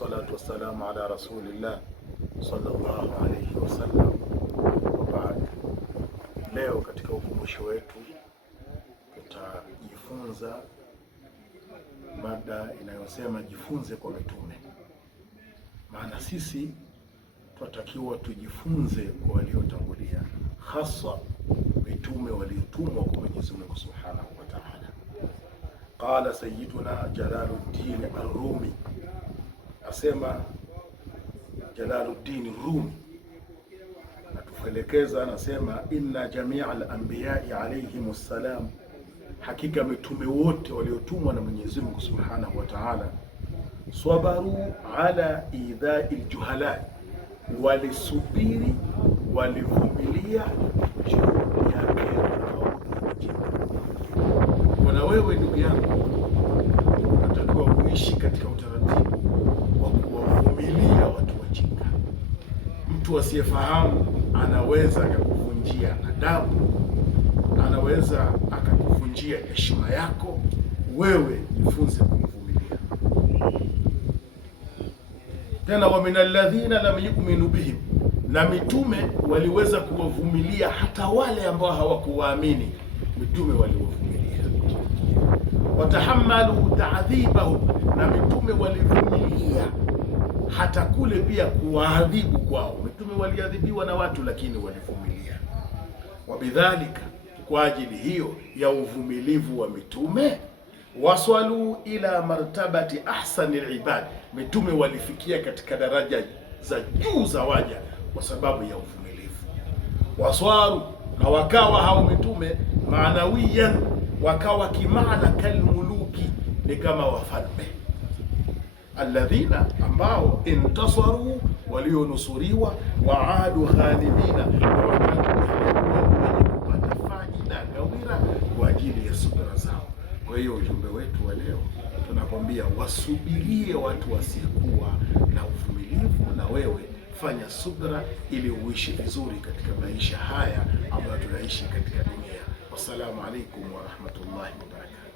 wassalatu wassalamu ala rasulillah sallallahu alayhi wasallam. Baada leo katika ukumbusho wetu tutajifunza mada inayosema jifunze kwa mitume. Maana sisi tunatakiwa tujifunze kwa waliotangulia, hasa mitume waliotumwa kwa Mwenyezi Mungu Subhanahu wa Ta'ala. Qala Sayyiduna Jalaluddin Ar-Rumi, asema Jalaluddin Rumi natufelekeza, anasema inna jamia al-anbiya'i alayhimus salam, hakika mitume wote waliotumwa na Mwenyezi Mungu Subhanahu wa Ta'ala, sabaru ala idha'il juhala, walisubiri walivumilia juu ya na wewe ndugu yangu unatakiwa kuishi katika utaratibu wa kuwavumilia watu wajinga. Mtu asiyefahamu anaweza akakuvunjia adabu, anaweza akakuvunjia heshima yako. Wewe jifunze kumvumilia. Tena wa minal ladhina lam yu'minu bihim, na mitume waliweza kuwavumilia hata wale ambao hawakuwaamini. Mitume waliwavumilia. Watahamalu ta'dhibahu, na mitume walivumilia hata kule pia kuwaadhibu kwao. Mitume waliadhibiwa na watu, lakini walivumilia. Wabidhalika, kwa ajili hiyo ya uvumilivu wa mitume, waswalu ila martabati ahsani al-ibad, mitume walifikia katika daraja za juu za waja kwa sababu ya uvumilivu. Waswaru, na wakawa hao mitume maanawiyan, wakawa kimaana kalmuluki, ni kama wafalme. Alladhina, ambao intasaru, walionusuriwa, waadu ghalibina, na wakapata faida gawira kwa ajili ya subira zao. Kwa hiyo ujumbe wetu wa leo tunakwambia wasubirie watu wasikuwa na uvumilivu, na wewe fanya subira ili uishi vizuri katika maisha haya ambayo tunaishi katika dunia. Wassalamu alaikum wa rahmatullahi wa barakatuh.